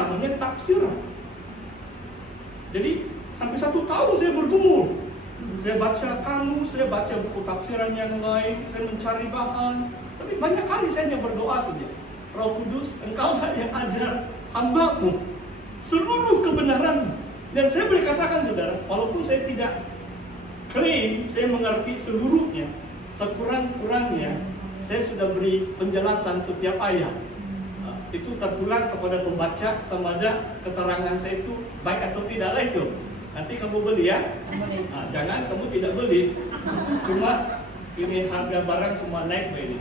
namanya tafsiran. Jadi hampir 1 tahun saya bergumul. Saya baca kamus, saya baca buku tafsiran yang lain, saya mencari bahan. Tapi banyak kali saya hanya berdoa saja. Roh Kudus, Engkaulah yang ajar hamba-Mu seluruh kebenaran. Dan saya boleh katakan saudara, walaupun saya tidak klaim saya mengerti seluruhnya, sekurang-kurangnya saya sudah beri penjelasan setiap ayat. Itu terpulang kepada pembaca sama ada keterangan saya itu baik atau tidak lah itu. Nanti kamu beli ya. Jangan kamu tidak beli. Cuma ini harga barang semua naik ini.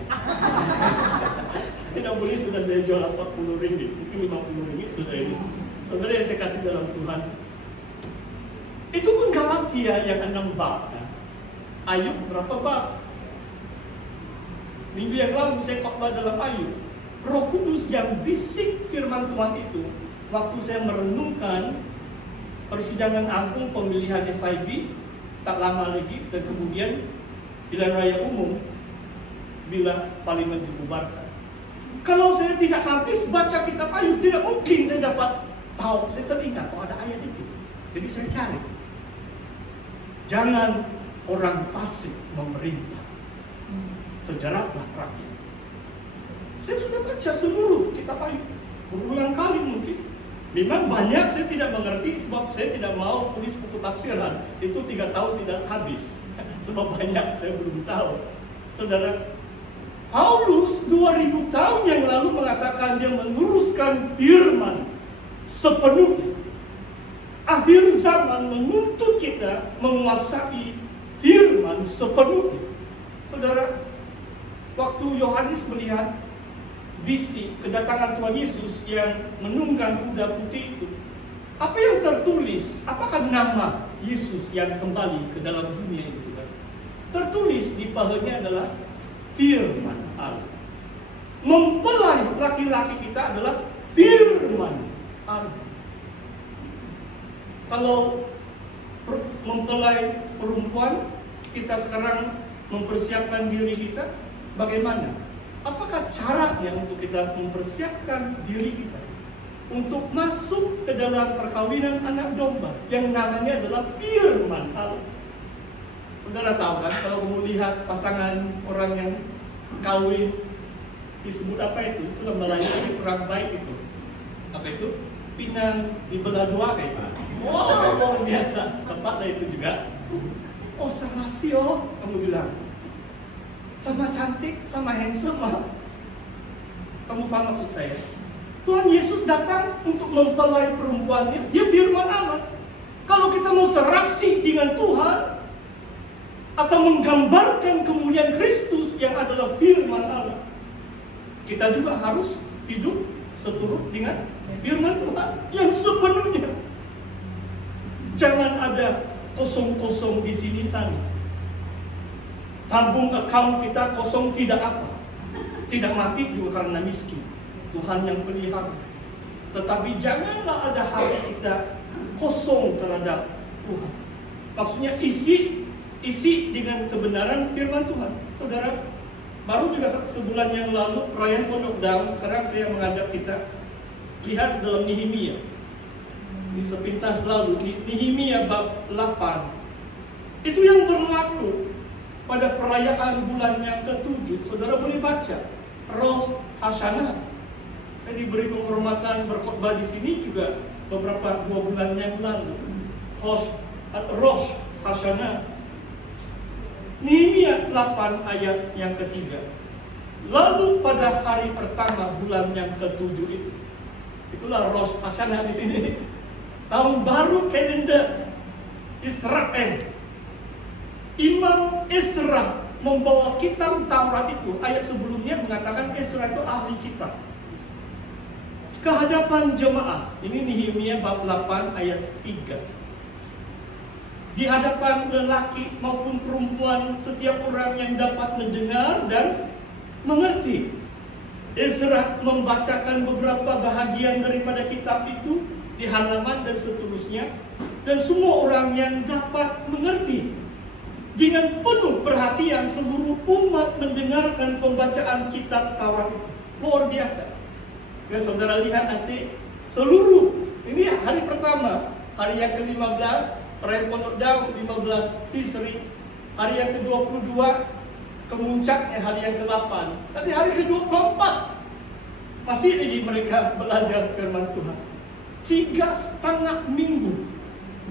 Tidak beli sudah saya jual 40 ringgit, mungkin 50 ringgit sudah ini. Saudara yang saya kasih dalam Tuhan. Itu pun Galatia yang 6 bab. Ayub berapa bab? Minggu yang lalu saya khotbah dalam Ayub. Roh Kudus yang bisik firman Tuhan itu waktu saya merenungkan persidangan agung pemilihan SIB tak lama lagi, dan kemudian pilihan raya umum bila parlimen dibubarkan. Kalau saya tidak habis baca kitab Ayub, tidak mungkin saya dapat tahu. Saya teringat ada ayat itu. Jadi saya cari. Jangan orang fasik memerintah, sejarahlah rakyat. Saya sudah baca seluruh kitab Ayub berulang kali mungkin. Memang banyak saya tidak mengerti sebab saya tidak mau tulis buku tafsiran. Itu 3 tahun tidak habis. Sebab banyak saya belum tahu. Saudara, Paulus 2000 tahun yang lalu mengatakan dia meluruskan firman sepenuhnya. Akhir zaman menuntut kita menguasai firman sepenuhnya. Saudara, waktu Yohanes melihat visi kedatangan Tuhan Yesus yang menunggang kuda putih itu, apa yang tertulis? Apakah nama Yesus yang kembali ke dalam dunia ini, saudara? Tertulis di pahanya adalah firman Allah. Mempelai laki-laki kita adalah firman Allah. Kalau mempelai perempuan, kita sekarang mempersiapkan diri kita, bagaimana? Apakah caranya untuk kita mempersiapkan diri kita untuk masuk ke dalam perkawinan anak domba yang namanya adalah firman Allah? Saudara tahu kan, kalau kamu lihat pasangan orang yang kawin disebut apa itu? Itulah melayani kurang baik itu. Apa itu? Pinang dibelah 2 kayak itu. Wow, luar biasa. Tempatlah itu juga. Oh, sarasio, kamu bilang. Sama cantik, sama handsome. Kamu paham maksud saya? Tuhan Yesus datang untuk mempelai perempuannya. Dia firman Allah. Kalau kita mau serasi dengan Tuhan atau menggambarkan kemuliaan Kristus yang adalah firman Allah, kita juga harus hidup seturut dengan firman Tuhan yang sepenuhnya. Jangan ada kosong-kosong di sini sana. Tabung account kita kosong tidak apa. Tidak mati juga karena miskin. Tuhan yang pelihara. Tetapi janganlah ada hati kita kosong terhadap Tuhan. Maksudnya isi dengan kebenaran firman Tuhan. Saudara, baru juga sebulan yang lalu perayaan Pondok Daun. Sekarang saya mengajak kita lihat dalam Nehemia. Ini sepintas lalu Nehemia bab 8. Itu yang berlaku pada perayaan bulan yang ke-7. Saudara boleh baca Rosh Hashanah. Saya diberi penghormatan berkhotbah di sini juga beberapa 2 bulan yang lalu. Rosh Hashanah. Nehemia 8 ayat yang ketiga. Lalu pada hari pertama bulan yang ke-7 itu, itulah Rosh Hashanah di sini. Tahun baru kalender Israel. Imam Ezra membawa kitab Taurat itu. Ayat sebelumnya mengatakan Ezra itu ahli kitab. Ke hadapan jemaah. Ini Nehemia bab 8 ayat 3. Di hadapan lelaki maupun perempuan, setiap orang yang dapat mendengar dan mengerti. Ezra membacakan beberapa bahagian daripada kitab itu di halaman dan seterusnya. Dan semua orang yang dapat mengerti. Dengan penuh perhatian seluruh umat mendengarkan pembacaan kitab Taurat itu. Luar biasa. Dan saudara lihat nanti Seluruh, ini hari pertama, hari yang ke-15, perayaan Pondok Daun 15 Tisri, hari yang ke-22, kemuncaknya hari yang ke-8, nanti hari ke-24, masih lagi mereka belajar firman Tuhan. 3,5 minggu,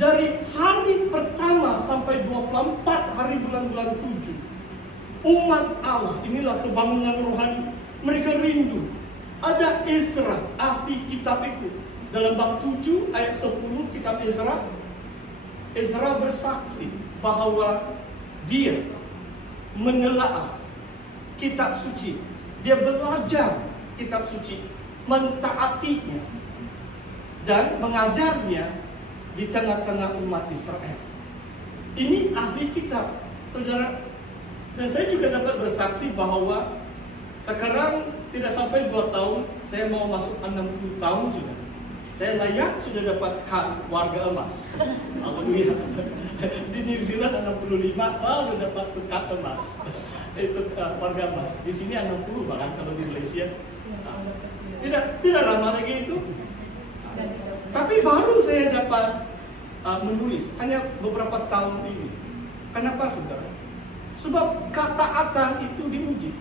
dari hari pertama sampai 24 hari bulan-bulan 7, umat Allah, inilah kebangunan rohani. Mereka rindu. Ada Ezra, ahli kitab itu. Dalam bab 7 ayat 10 kitab Ezra, Ezra bersaksi bahwa dia menelaah kitab suci. Dia belajar kitab suci, mentaatinya, dan mengajarnya di tengah-tengah umat Israel. Ini ahli kitab, saudara. Dan saya juga dapat bersaksi bahwa sekarang tidak sampai 2 tahun, saya mau masuk 60 tahun sudah. Saya layak sudah dapat kad warga emas. Alhamdulillah. Di New Zealand 65 tahun dapat kad emas. Itu warga emas. Di sini 60 bahkan kalau di Malaysia. Tidak lama lagi itu. Tapi baru saya dapat menulis hanya beberapa tahun ini. Kenapa, saudara? Sebab ketaatan itu diuji.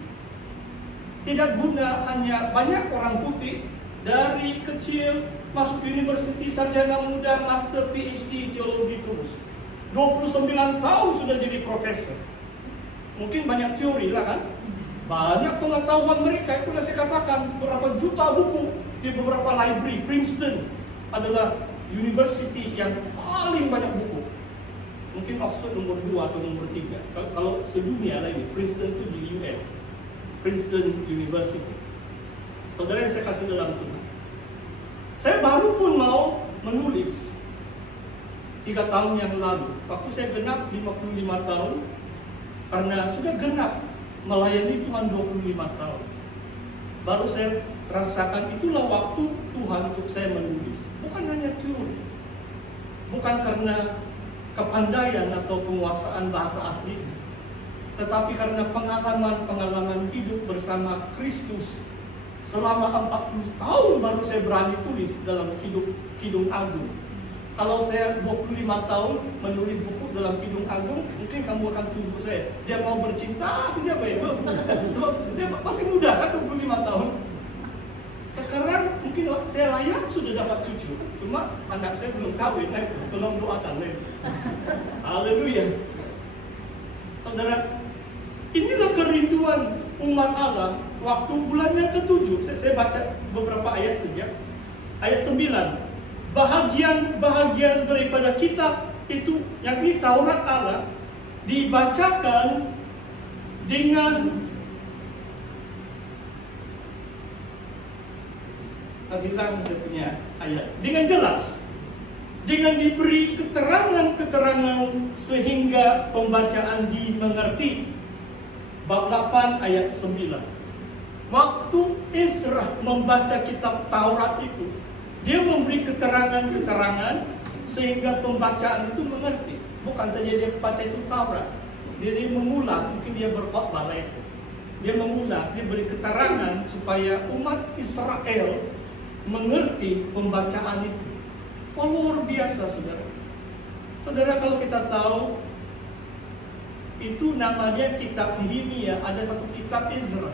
Tidak guna hanya banyak orang putih dari kecil masuk universiti, sarjana muda, master, PhD, teologi terus. 29 tahun sudah jadi profesor. Mungkin banyak teori lah kan? Banyak pengetahuan mereka, itulah saya katakan berapa juta buku di beberapa library. Princeton adalah university yang paling banyak buku. Mungkin Oxford nomor 2 atau nomor 3. Kalau sedunia lagi, Princeton itu di US. Princeton University. Saudara yang saya kasih dalam Tuhan, saya baru pun mau menulis 3 tahun yang lalu. Waktu saya genap 55 tahun, karena sudah genap melayani Tuhan 25 tahun. Baru saya rasakan itulah waktu Tuhan untuk saya menulis. Bukan hanya teori, bukan karena kepandaian atau penguasaan bahasa asli, tetapi karena pengalaman-pengalaman hidup bersama Kristus selama 40 tahun baru saya berani tulis dalam Kidung Agung. Kalau saya 25 tahun menulis buku dalam Kidung Agung, mungkin kamu akan tunggu saya. Dia mau bercinta, siapa itu? Dia masih muda kan, 25 tahun. Sekarang mungkin saya layak sudah dapat cucu, cuma anak saya belum kawin. Tolong doakan. Haleluya. Saudara, inilah kerinduan umat Allah waktu bulan yang ke-7. Saya baca beberapa ayat saja. Ayat 9. Bahagian-bahagian daripada kitab itu, yang di Taurat Allah, dibacakan dengan hilang saya punya ayat, dengan jelas, dengan diberi keterangan-keterangan sehingga pembacaan dimengerti. Bab 8 ayat 9. Waktu Ezra membaca kitab Taurat itu, dia memberi keterangan-keterangan sehingga pembacaan itu mengerti. Bukan saja dia baca itu Taurat, dia mengulas, mungkin dia berkhotbah lah itu. Dia mengulas, dia beri keterangan supaya umat Israel mengerti pembacaan itu. Oh, luar biasa, saudara. Saudara, kalau kita tahu itu namanya kitab Nehemia, ada satu kitab Ezra.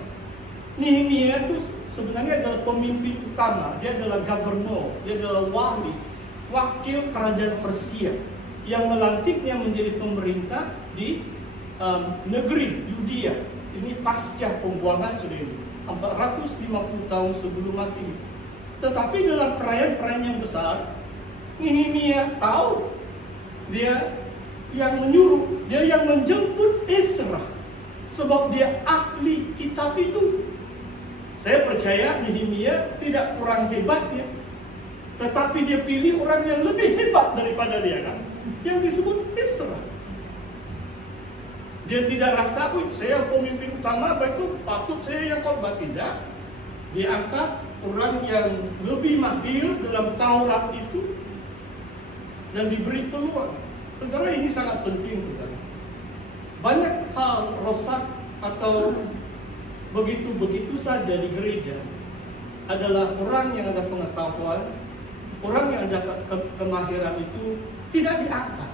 Nehemia itu sebenarnya adalah pemimpin utama, dia adalah gubernur, dia adalah wali, wakil kerajaan Persia yang melantiknya menjadi pemerintah di negeri Yudea. Ini pasca pembuangan sudah ini 450 tahun sebelum Masehi. Tetapi dalam perayaan-perayaan yang besar, Nehemia tahu, dia yang menyuruh, dia yang menjemput Ezra, sebab dia ahli kitab itu. Saya percaya Nehemia tidak kurang hebatnya, tetapi dia pilih orang yang lebih hebat daripada dia, kan? Yang disebut Ezra. Dia tidak rasa, saya pemimpin utama, itu patut saya yang khotbah. Tidak. Dia angkat orang yang lebih mahir dalam Taurat itu dan diberi peluang. Saudara, ini sangat penting, saudara. Banyak hal rosak atau begitu-begitu saja di gereja adalah orang yang ada pengetahuan ada kemahiran itu tidak diangkat.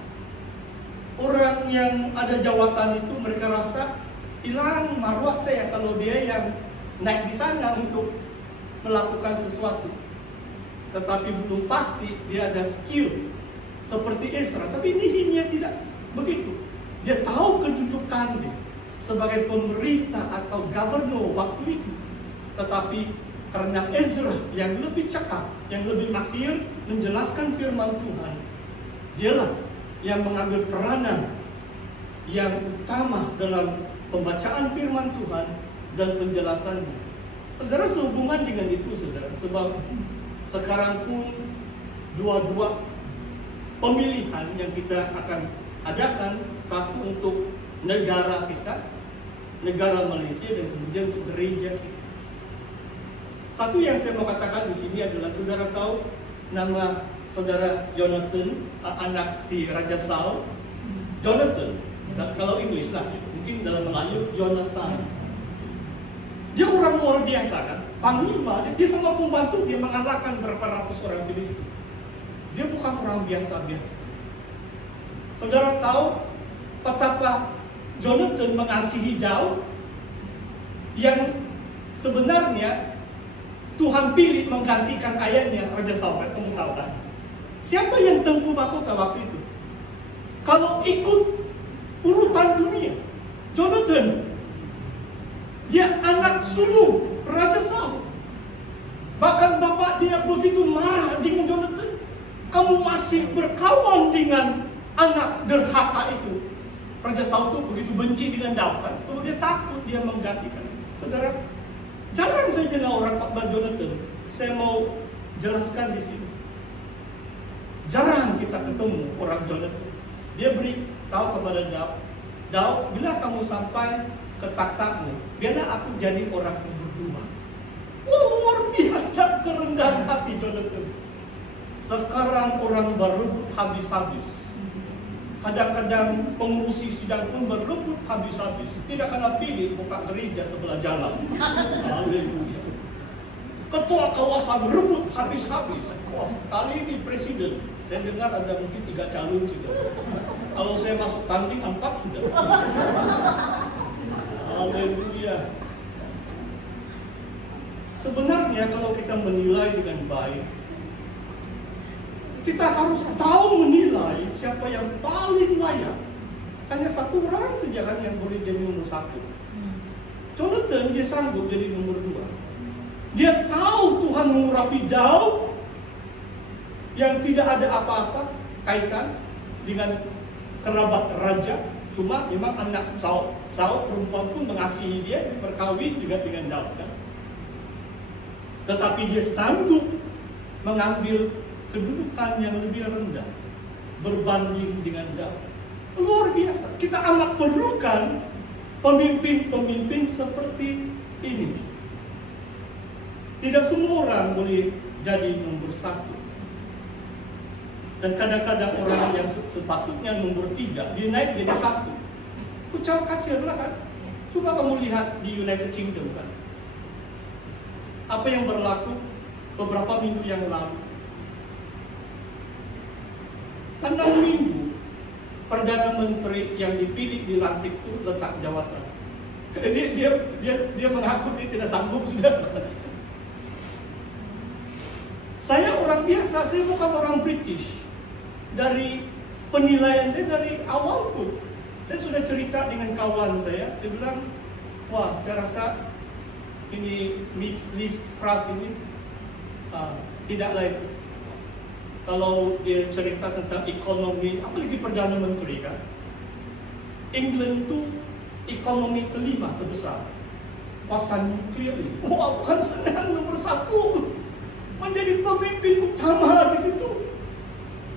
Orang yang ada jawatan itu mereka rasa hilang marwah saya kalau dia yang naik di sana untuk melakukan sesuatu. Tetapi belum pasti dia ada skill seperti Ezra. Tapi Nehemia tidak begitu. Dia tahu kedudukan dia sebagai pemerintah atau gubernur waktu itu. Tetapi karena Ezra yang lebih cakap, yang lebih mahir menjelaskan firman Tuhan, dialah yang mengambil peranan yang utama dalam pembacaan firman Tuhan dan penjelasannya. Saudara, sehubungan dengan itu, saudara, sebab sekarang pun dua pemilihan yang kita akan adakan, satu untuk negara kita, negara Malaysia, dan kemudian untuk gereja kita. Satu yang saya mau katakan di sini adalah, saudara tahu nama saudara Jonathan, anak si Raja Saul? Jonathan, kalau English lah, mungkin dalam Melayu Jonathan. Dia orang luar biasa kan, panglima, dia sama pembantu dia mengalahkan berapa ratus orang Filistin. Dia bukan orang biasa-biasa. Saudara tahu betapa Jonathan mengasihi Daud yang sebenarnya Tuhan pilih menggantikan ayahnya Raja Saul. Kamu tahu kan? Siapa yang tengku mahkota waktu itu? Kalau ikut urutan dunia, Jonathan. Dia anak sulung Raja Saul. Bahkan bapak dia begitu marah dengan Jonathan. Kamu masih berkawan dengan anak derhaka itu. Raja Saul itu begitu benci dengan Daud kan? Kalau dia takut dia menggantikan. Saudara, jarang saya dengar orang takbar Jonathan. Saya mau jelaskan di sini. Jarang kita ketemu orang Jonathan. Dia beri tahu kepada Daud, Daud, bila kamu sampai ke takhtamu, biarlah aku jadi orang yang berdua. Wah, luar biasa kerendahan hati Jonathan. Sekarang orang berebut habis-habis. Kadang-kadang pengurusi sidang pun berebut habis-habis. Tidak kena pilih buka gereja sebelah jalan. Haleluya. Ketua kawasan berebut habis-habis. Wah, kali ini presiden. Saya dengar ada mungkin 3 calon sudah. Kalau saya masuk tanding 4 sudah. Haleluya. Sebenarnya kalau kita menilai dengan baik, kita harus tahu menilai siapa yang paling layak. Hanya satu orang saja kan yang boleh jadi nomor 1. Jonathan dia sanggup jadi nomor 2. Dia tahu Tuhan mengurapi Daud yang tidak ada apa-apa kaitan dengan kerabat raja. Cuma memang anak Saul perempuan pun mengasihi dia, berkawin juga dengan Daud kan? Tetapi dia sanggup mengambil kedudukan yang lebih rendah berbanding dengan Daud. Luar biasa. Kita amat perlukan pemimpin-pemimpin seperti ini. Tidak semua orang boleh jadi nomor 1. Dan kadang-kadang orang yang sepatutnya nomor 3, dia naik jadi 1. Kucar kacir lah kan. Coba kamu lihat di United Kingdom kan. Apa yang berlaku beberapa minggu yang lalu. 6 minggu Perdana Menteri yang dipilih dilantik itu letak jawatan. Dia mengaku dia tidak sanggup sudah. Saya orang biasa, saya bukan orang British. Dari penilaian saya dari awal pun, saya sudah cerita dengan kawan saya bilang, wah saya rasa ini Liz Truss ini tidak layak. Kalau dia cerita tentang ekonomi, apalagi Perdana Menteri kan, England itu ekonomi kelima terbesar, kuasa nuklir ini. Wah, bukan senang nomor 1, menjadi pemimpin utama di situ.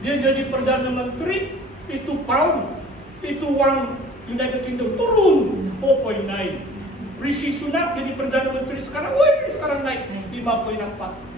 Dia jadi Perdana Menteri, itu pound, itu uang United Kingdom turun 4.9. Rishi Sunak jadi Perdana Menteri sekarang, sekarang naik 5.4.